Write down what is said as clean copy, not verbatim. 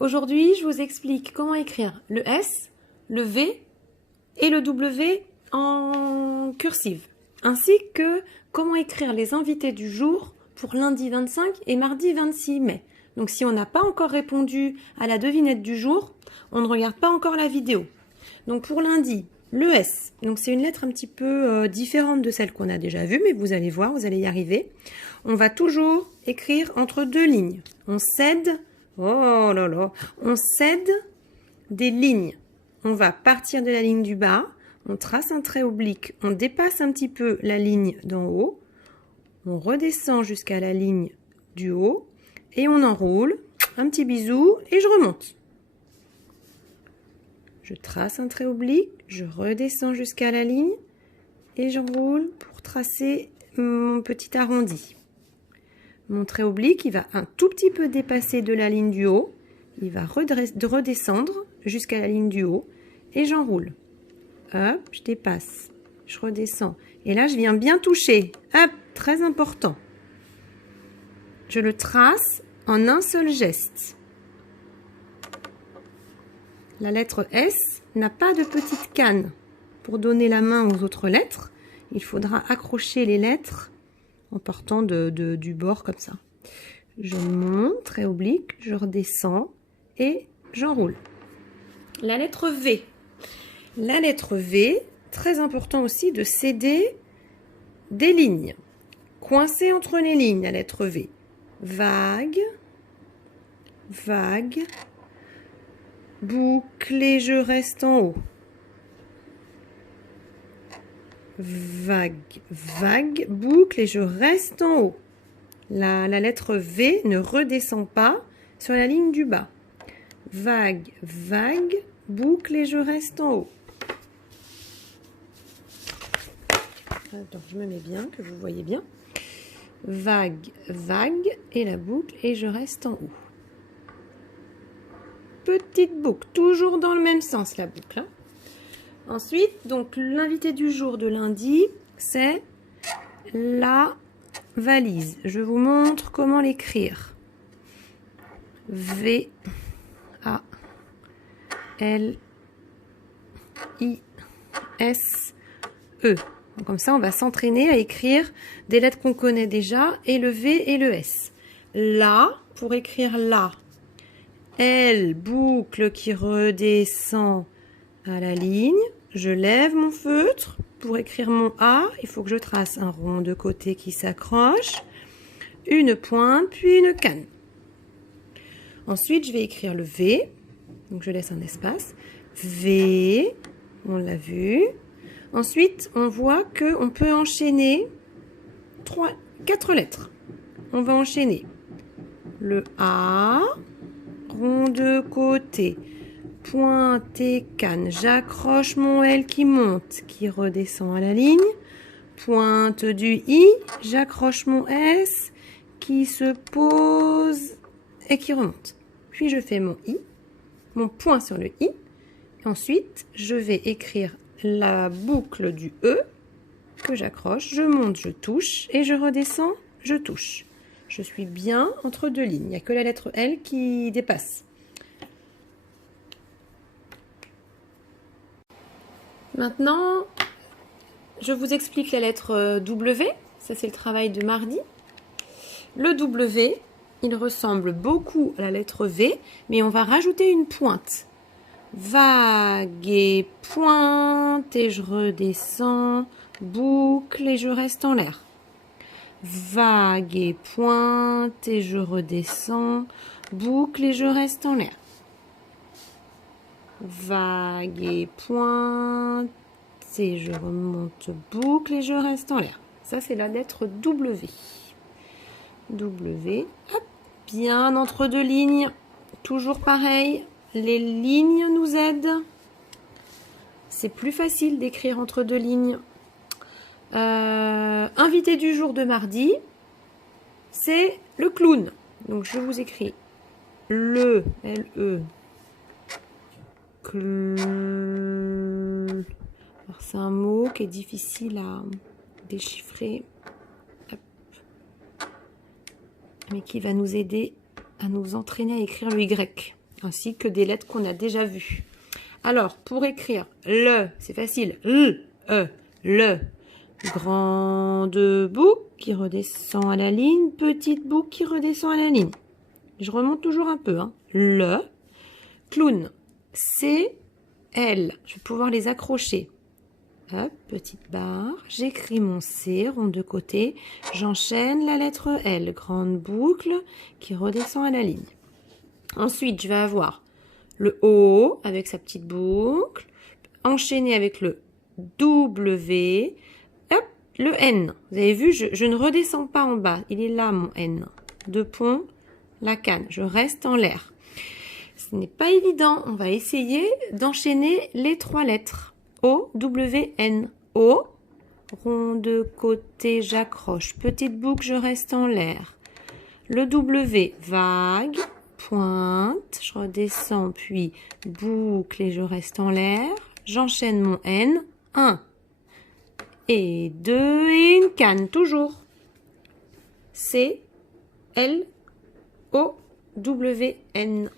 Aujourd'hui, je vous explique comment écrire le S, le V et le W en cursive, ainsi que comment écrire les invités du jour pour lundi 25 et mardi 26 mai. Donc si on n'a pas encore répondu à la devinette du jour, on ne regarde pas encore la vidéo. Donc pour lundi, le S, donc c'est une lettre un petit peu différente de celle qu'on a déjà vue, mais vous allez voir, vous allez y arriver. On va toujours écrire entre deux lignes. On cède, oh là là, on cède des lignes. On va partir de la ligne du bas, on trace un trait oblique, on dépasse un petit peu la ligne d'en haut, on redescend jusqu'à la ligne du haut et on enroule, un petit bisou et je remonte. Je trace un trait oblique, je redescends jusqu'à la ligne et j'enroule pour tracer mon petit arrondi. Mon trait oblique, il va un tout petit peu dépasser de la ligne du haut, il va redescendre jusqu'à la ligne du haut et j'enroule. Hop, je dépasse, je redescends. Et là, je viens bien toucher. Hop, très important. Je le trace en un seul geste. La lettre S n'a pas de petite canne. Pour donner la main aux autres lettres, il faudra accrocher les lettres en partant du bord comme ça. Je monte, trait oblique, je redescends et j'enroule. La lettre V. La lettre V, très important aussi de céder des lignes. Coincée entre les lignes, la lettre V. Vague, vague, boucle et je reste en haut. Vague, vague, boucle et je reste en haut. La lettre V ne redescend pas sur la ligne du bas. Vague, vague, boucle et je reste en haut. Attends, je me mets bien, que vous voyez bien. Vague, vague, et la boucle, et je reste en haut. Petite boucle, toujours dans le même sens la boucle. Hein. Ensuite, donc l'invité du jour de lundi, c'est la valise. Je vous montre comment l'écrire. V, A, L, I, S, E. Donc comme ça, on va s'entraîner à écrire des lettres qu'on connaît déjà, et le V et le S. Là, pour écrire là, L, boucle qui redescend à la ligne. Je lève mon feutre. Pour écrire mon A, il faut que je trace un rond de côté qui s'accroche, une pointe, puis une canne. Ensuite, je vais écrire le V. Donc, je laisse un espace. V, on l'a vu. Ensuite, on voit qu'on peut enchaîner 4 lettres. On va enchaîner le A, rond de côté, pointe et canne. J'accroche mon L qui monte, qui redescend à la ligne. Pointe du I, j'accroche mon S qui se pose et qui remonte. Puis je fais mon I, mon point sur le I. Ensuite, je vais écrire la boucle du E que j'accroche, je monte, je touche et je redescends, je touche. Je suis bien entre deux lignes, il n'y a que la lettre L qui dépasse. Maintenant, je vous explique la lettre W, ça c'est le travail de mardi. Le W, il ressemble beaucoup à la lettre V, mais on va rajouter une pointe. Vague et pointe et je redescends, boucle et je reste en l'air. Vague et pointe et je redescends, boucle et je reste en l'air. Vague et pointe et je remonte, boucle et je reste en l'air. Ça c'est la lettre W. W, hop, bien entre deux lignes, toujours pareil. Les lignes nous aident. C'est plus facile d'écrire entre deux lignes. Invité du jour de mardi, c'est le clown. Donc je vous écris le, L-E, clown. Alors c'est un mot qui est difficile à déchiffrer, hop, mais qui va nous aider à nous entraîner à écrire le Y. ainsi que des lettres qu'on a déjà vues. Alors, pour écrire le, c'est facile, le. Grande boucle qui redescend à la ligne, petite boucle qui redescend à la ligne. Je remonte toujours un peu, hein. Le, clown, C, L. Je vais pouvoir les accrocher. Hop, petite barre, j'écris mon C, rond de côté, j'enchaîne la lettre L, grande boucle qui redescend à la ligne. Ensuite, je vais avoir le O avec sa petite boucle, enchaîné avec le W, hop, le N. Vous avez vu, je ne redescends pas en bas, il est là mon N. Deux ponts, la canne, je reste en l'air. Ce n'est pas évident, on va essayer d'enchaîner les trois lettres. O, W, N. O, rond de côté, j'accroche. Petite boucle, je reste en l'air. Le W, vague, pointe, je redescends, puis boucle et je reste en l'air. J'enchaîne mon N. 1 et 2 et une canne, toujours. C, L, O, W, N.